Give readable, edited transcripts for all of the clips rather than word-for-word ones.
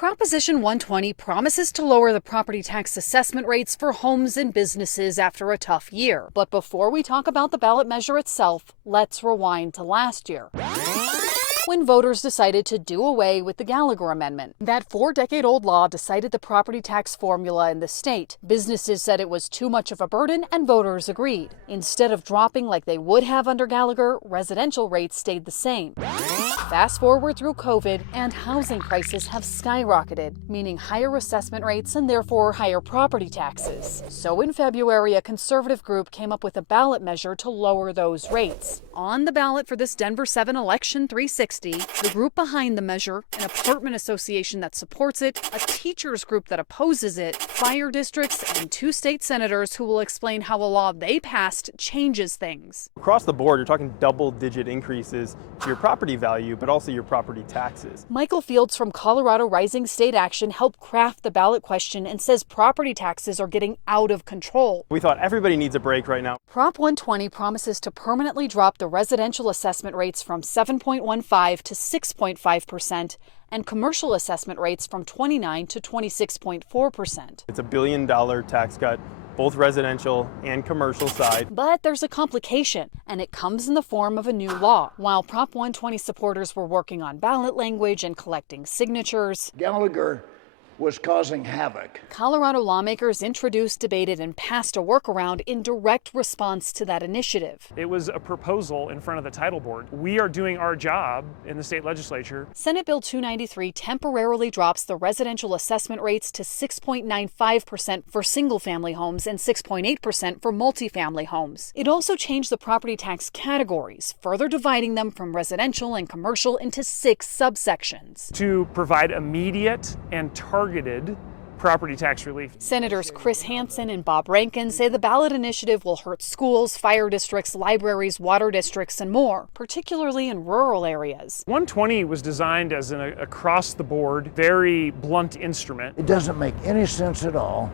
Proposition 120 promises to lower the property tax assessment rates for homes and businesses after a tough year. But before we talk about the ballot measure itself, let's rewind to last year, when voters decided to do away with the Gallagher Amendment. That 4-decade-old law decided the property tax formula in the state. Businesses said it was too much of a burden, and voters agreed. Instead of dropping like they would have under Gallagher, residential rates stayed the same. Fast forward through COVID, and housing prices have skyrocketed, meaning higher assessment rates and therefore higher property taxes. So in February, a conservative group came up with a ballot measure to lower those rates. On the ballot for this Denver 7 Election 360, the group behind the measure, an apartment association that supports it, a teachers group that opposes it, fire districts, and 2 state senators who will explain how a law they passed changes things. Across the board, you're talking double-digit increases to your property value, but also your property taxes. Michael Fields from Colorado Rising State Action helped craft the ballot question and says property taxes are getting out of control. We thought everybody needs a break right now. Prop 120 promises to permanently drop the residential assessment rates from 7.15% to 6.5%, and commercial assessment rates from 29% to 26.4%. It's a $1 billion tax cut, both residential and commercial side. But there's a complication, and it comes in the form of a new law. While Prop 120 supporters were working on ballot language and collecting signatures, Gallagher was causing havoc. Colorado lawmakers introduced, debated, and passed a workaround in direct response to that initiative. It was a proposal in front of the title board. We are doing our job in the state legislature. Senate Bill 293 temporarily drops the residential assessment rates to 6.95% for single-family homes and 6.8% for multifamily homes. It also changed the property tax categories, further dividing them from residential and commercial into 6 subsections. To provide immediate and targeted property tax relief. Senators Chris Hansen and Bob Rankin say the ballot initiative will hurt schools, fire districts, libraries, water districts, and more, particularly in rural areas. 120 was designed as an across-the-board, very blunt instrument. It doesn't make any sense at all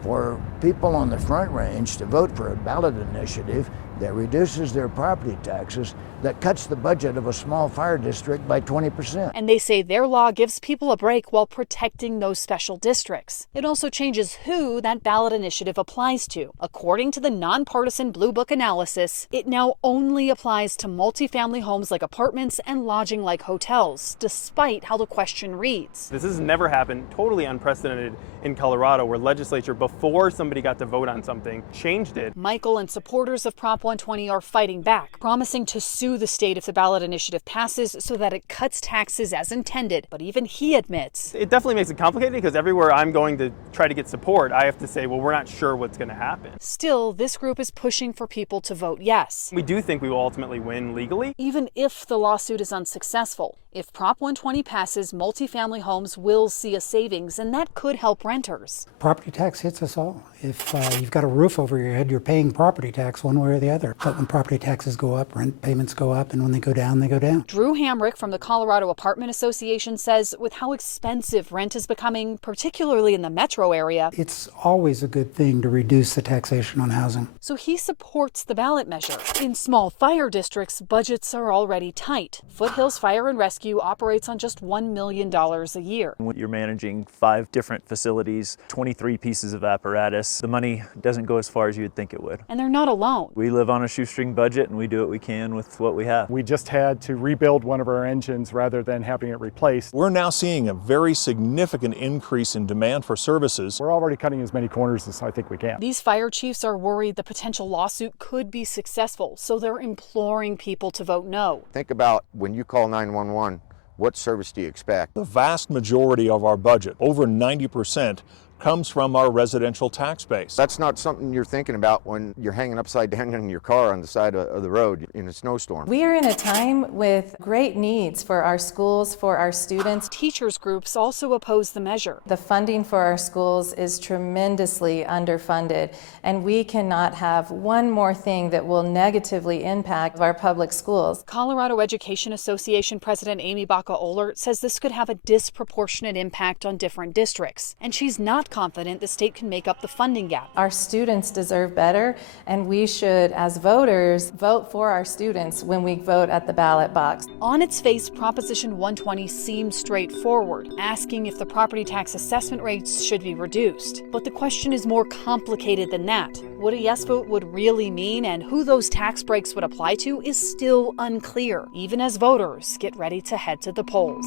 for people on the Front Range to vote for a ballot initiative that reduces their property taxes, that cuts the budget of a small fire district by 20%. And they say their law gives people a break while protecting those special districts. It also changes who that ballot initiative applies to. According to the nonpartisan Blue Book analysis, it now only applies to multifamily homes like apartments and lodging like hotels, despite how the question reads. This has never happened, totally unprecedented in Colorado, where legislature, before somebody got to vote on something, changed it. Michael and supporters of Prop 120 are fighting back, promising to sue the state if the ballot initiative passes so that it cuts taxes as intended. But even he admits it definitely makes it complicated, because everywhere I'm going to try to get support, I have to say, well, we're not sure what's going to happen. Still, this group is pushing for people to vote yes. We do think we will ultimately win legally, even if the lawsuit is unsuccessful. If Prop 120 passes, multifamily homes will see a savings, and that could help renters. Property tax hits us all. If you've got a roof over your head, you're paying property tax one way or the other. But when property taxes go up, rent payments go up, and when they go down, they go down. Drew Hamrick from the Colorado Apartment Association says with how expensive rent is becoming, particularly in the metro area, it's always a good thing to reduce the taxation on housing. So he supports the ballot measure. In small fire districts, budgets are already tight. Foothills Fire and Rescue operates on just $1 million a year. You're managing 5 different facilities, 23 pieces of apparatus. The money doesn't go as far as you'd think it would. And they're not alone. We live on a shoestring budget, and we do what we can with what we have. We just had to rebuild one of our engines rather than having it replaced. We're now seeing a very significant increase in demand for services. We're already cutting as many corners as I think we can. These fire chiefs are worried the potential lawsuit could be successful, so they're imploring people to vote no. Think about when you call 911, what service do you expect? The vast majority of our budget, over 90%, comes from our residential tax base. That's not something you're thinking about when you're hanging upside down in your car on the side of the road in a snowstorm. We are in a time with great needs for our schools, for our students. Teachers groups also oppose the measure. The funding for our schools is tremendously underfunded, and we cannot have one more thing that will negatively impact our public schools. Colorado Education Association President Amy Baca-Ohlert says this could have a disproportionate impact on different districts, and she's not not confident the state can make up the funding gap. Our students deserve better, and we should, as voters, vote for our students when we vote at the ballot box. On its face, Proposition 120 seems straightforward, asking if the property tax assessment rates should be reduced. But the question is more complicated than that. What a yes vote would really mean and who those tax breaks would apply to is still unclear, even as voters get ready to head to the polls.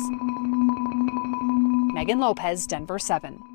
Megan Lopez, Denver 7.